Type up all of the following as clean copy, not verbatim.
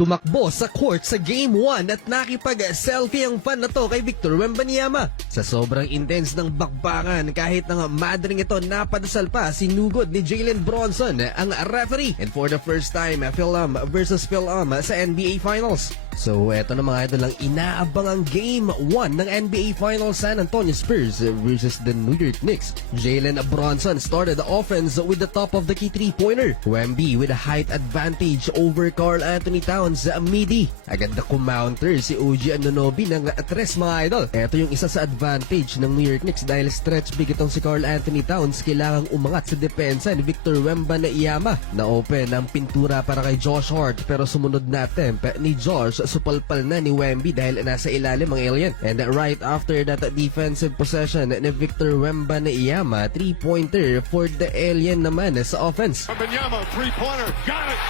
Tumakbo sa court sa Game 1 at nakipag-selfie ang fan na to kay Victor Wembanyama. Sa sobrang intense ng bakbakan, kahit ng madring ito napadasal pa, sinugod ni Jalen Bronson ang referee. And for the first time, Phil-Am versus Phil-Am sa NBA Finals. So eto na mga idol ang inaabangang Game 1 ng NBA Finals, San Antonio Spurs versus the New York Knicks. Jalen Bronson started the offense with the top of the key three-pointer. Wemby with a height advantage over Karl Anthony Towns sa midi. Agad na kumounter si OG Anunoby ng tres mga idol. Ito yung isa sa advantage ng New York Knicks dahil stretch big itong si Karl Anthony Towns. Kailangang umangat sa depensa ni Victor Wembanyama. Na-open ang pintura para kay Josh Hart pero sumunod na attempt ni Josh, supalpal na ni Wemby dahil nasa ilalim ang alien. And right after that defensive possession ni Victor Wembanyama, 3-pointer for the alien naman sa offense. Wembanyama, 3-pointer, got it!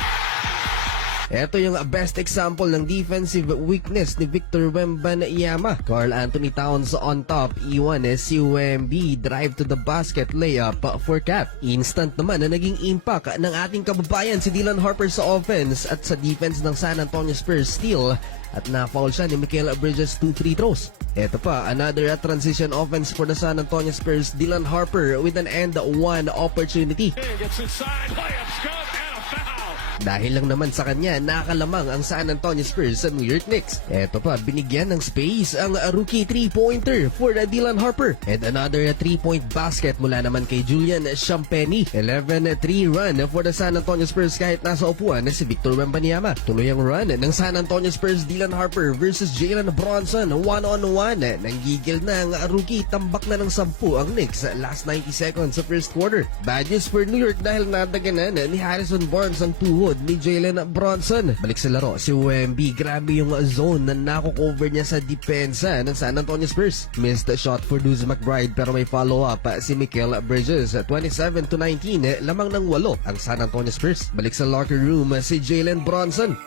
Ito yung best example ng defensive weakness ni Victor Wembanyama. Karl Anthony Towns on top, iwan si Wemby, drive to the basket, layup for Cat. Instant naman na naging impact ng ating kababayan si Dylan Harper sa offense at sa defense ng San Antonio Spurs steal at na-foul siya ni Mikal Bridges 2 free throws. Ito pa, another transition offense for the San Antonio Spurs. Dylan Harper with an end one opportunity. Gets inside, layup, scoop, and a foul. Dahil lang naman sa kanya, nakalamang ang San Antonio Spurs sa New York Knicks. Eto pa, binigyan ng space ang rookie 3-pointer for Dylan Harper. And another 3-point basket mula naman kay Julian Champagnie. 11-3 run for the San Antonio Spurs kahit nasa upuan si Victor Wembanyama. Tuloy ang run ng San Antonio Spurs, Dylan Harper versus Jalen Bronson. 1-on-1. Nanggigil na ang rookie, tambak na ng 10 ang Knicks last 90 seconds sa first quarter. Bad news for New York dahil nadaganan ni Harrison Barnes ang tuhod ni Jalen Bronson. Balik sa laro si Wemby, grabe yung zone na nakukover niya sa depensa ng San Antonio Spurs. Missed shot for Deuce McBride pero may follow-up si Mikal Bridges. 27-19, lamang ng 8 ang San Antonio Spurs. Balik sa locker room si Jalen Bronson.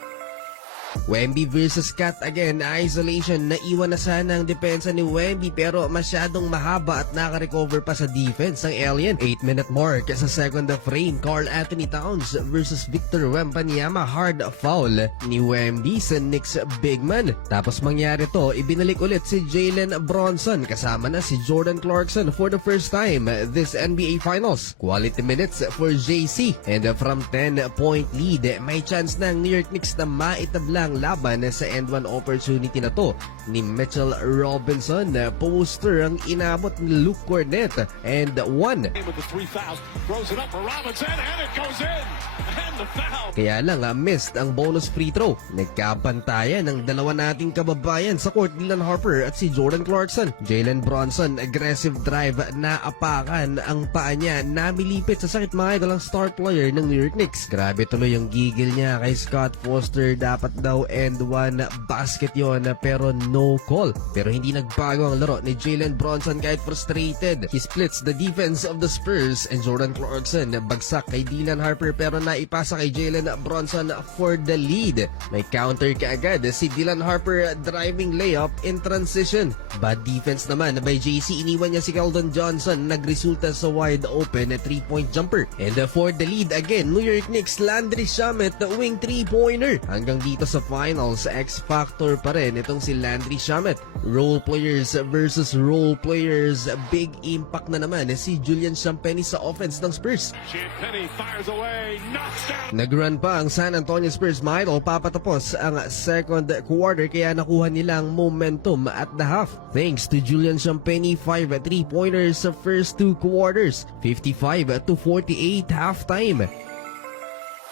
Wemby versus Cat again, isolation. Naiwan na sana ang depensa ni Wemby pero masyadong mahaba at nakarecover pa sa defense ng alien. 8-minute mark sa second frame, Karl Anthony Towns versus Victor Wembanyama. Hard foul ni Wemby sa Knicks big man. Tapos mangyari to, ibinalik ulit si Jalen Bronson kasama na si Jordan Clarkson for the first time this NBA Finals. Quality minutes for JC and from 10-point lead, may chance na ang New York Knicks na maitabla ang laban sa end one opportunity na to ni Mitchell Robinson. Poster ang inabot ni Luke Cornet and one. With the 3 fouls, throws it up for Robinson and it goes in. And the foul. Kaya lang missed ang bonus free throw. Nagkabantayan ng dalawa nating kababayan sa court, Dylan Harper at si Jordan Clarkson. Jalen Bronson, aggressive drive, naapakan ang paa niya, namilipit sa sakit mga idol ang star player ng New York Knicks. Grabe tuloy yung gigil niya kay Scott Foster. Dapat daw end one basket yon pero no call. Pero hindi nagbago ang laro ni Jalen Bronson kahit frustrated. He splits the defense of the Spurs and Jordan Clarkson bagsak kay Dylan Harper pero naipasa kay Jalen Bronson for the lead. May counter kaagad si Dylan Harper, driving layup in transition. Bad defense naman by JC, iniwan niya si Keldon Johnson, nagresulta sa wide open 3-point jumper. And for the lead again, New York Knicks, Landry Shamet, wing 3-pointer. Hanggang dito sa finals, X-factor pa rin itong si Landry Shamet. Role players versus role players, big impact na naman si Julian Champagnie sa offense ng Spurs. Champagnie fires away, knocks down. Nag-run pa ang San Antonio Spurs mga idol, papatapos ang second quarter kaya nakuha nilang momentum at the half. Thanks to Julian Champagnie, 5 3-pointers sa first 2 quarters, 55-48 halftime.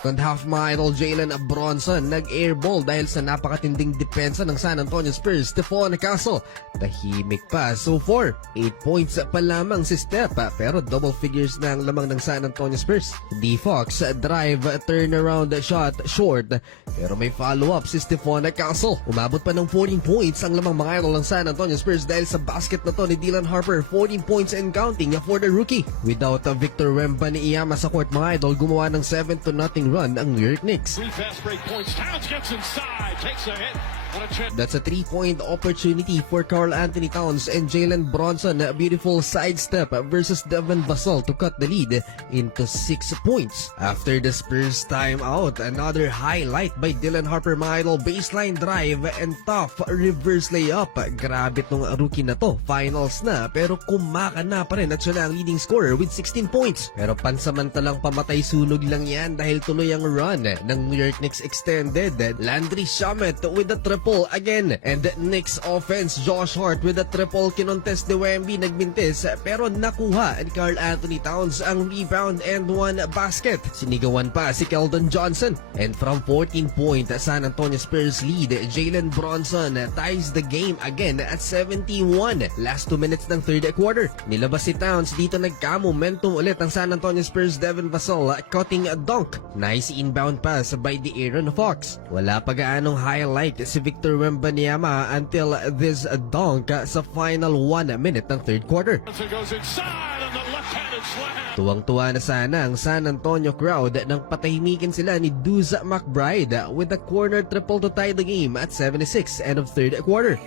Second half mga idol, Jalen Bronson nag-airball dahil sa napakatinding depensa ng San Antonio Spurs. Stephon Castle, tahimik pa so far. 8 points pa lamang si Steph pero double figures na ang lamang ng San Antonio Spurs. D-Fox, drive, turnaround shot, short. Pero may follow-up si Stephon Castle. Umabot pa ng 14 points ang lamang mga idol ng San Antonio Spurs dahil sa basket na to ni Dylan Harper. 14 points and counting for the rookie. Without Victor Wembanyama sa court mga idol, gumawa ng 7-0 run ang New York Knicks. Three fast break points. Towns gets inside, takes a hit. And a chance. That's a 3-point opportunity for Karl Anthony Towns and Jalen Bronson. A beautiful sidestep versus Devin Vassell to cut the lead into 6 points. After the Spurs timeout, another highlight by Dylan Harper, mga idol. Baseline drive and tough reverse layup. Grabe tong rookie na to. Finals na pero kumakana pa rin at siya na ang leading scorer with 16 points. Pero pansamantalang pamatay sunog lang yan dahil tuloy ang run ng New York Knicks extended. Landry Shamet with the triple again. And Knicks offense, Josh Hart with the triple. Kinontest ni Wemby, nagbintis pero nakuha ni Karl Anthony Towns ang rebound and 1 basket. Sinigawan pa si Keldon Johnson. And from 14-point San Antonio Spurs lead, Jalen Bronson ties the game again at 71. Last 2 minutes ng third quarter. Nilabas si Towns, dito nagka-momentum ulit ang San Antonio Spurs. Devin Vassell cutting a dunk. Nice inbound pass by the Aaron Fox. Wala pa gaanong highlight si Victor Wembanyama until this dunk sa final 1 minute ng third quarter. Johnson goes inside on the left-handed slam. Tuwang-tuwa na sana ang San Antonio crowd nang patahimikin sila ni Duza McBride with a corner triple to tie the game at 76 end of third quarter.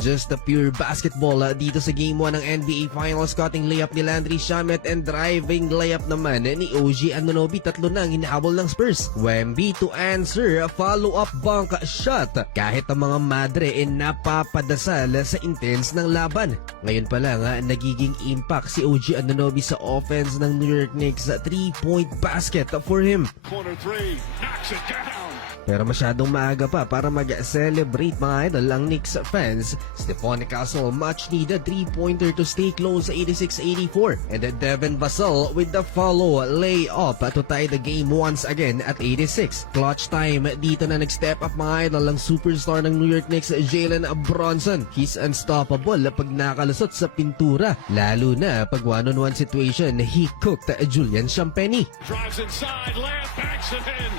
Just a pure basketball dito sa Game 1 ng NBA Finals. Cutting layup ni Landry Shamet and driving layup naman ni OG Anunoby. Tatlo na ang hinahabol ng Spurs. Wemby to answer a follow-up bunk shot. Kahit ang mga madre napapadasal sa intense ng laban. Ngayon pa lang nagiging impact si OG Anunoby sa offense ng New York Knicks. 3-point basket for him. Corner three, knocks it down. Pero masyadong maaga pa para mag-celebrate, mga idol, ang Knicks fans. Stephon Castle, much needed 3-pointer to stay close sa 86-84. And then Devin Vassell with the follow layup to tie the game once again at 86. Clutch time, dito na nag-step up, mga idol, ang superstar ng New York Knicks, Jalen Bronson. He's unstoppable pag nakalusot sa pintura. Lalo na pag 1-on-1 situation, he cooked Julian Champagny. Drives inside, layup, banks it in.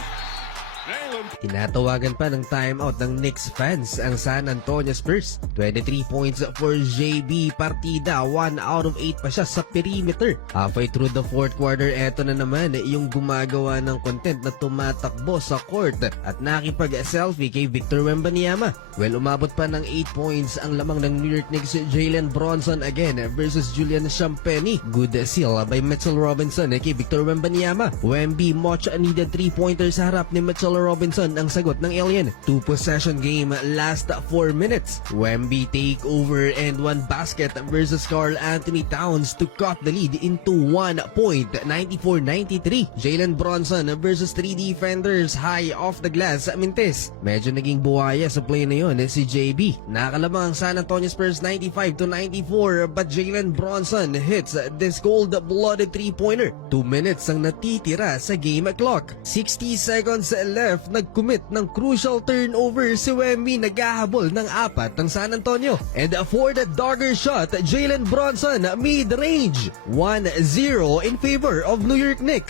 Nail him. Tinatawagan pa ng timeout ng Knicks fans ang San Antonio Spurs. 23 points for JB Partida, 1 out of 8 pa siya sa perimeter. Halfway through the fourth quarter, eto na naman yung gumagawa ng content na tumatakbo sa court at nakipag-selfie kay Victor Wembanyama. Well, umabot pa ng 8 points ang lamang ng New York Knicks. Jalen Bronson again versus Julian Champagny. Good seal by Mitchell Robinson kay Victor Wembanyama. Wemby, much needed 3-pointer sa harap ni Mitchell Robinson ang sagot ng Alien. 2-possession game, last 4 minutes. Wemby take over and 1 basket versus Karl Anthony Towns to cut the lead into 1 point, 94-93. Jalen Bronson versus 3 defenders high off the glass, Mintes. Medyo naging buhaya sa play na yun si JB. Nakalamang ang San Antonio Spurs 95-94 but Jalen Bronson hits this cold-blooded 3-pointer. 2 minutes ang natitira sa game clock. 60 seconds left, nag-commit ng crucial turnover si Wemby, naghahabol ng 4 ng San Antonio. And for the dagger shot, Jalen Bronson mid-range. 1-0 in favor of New York Knicks.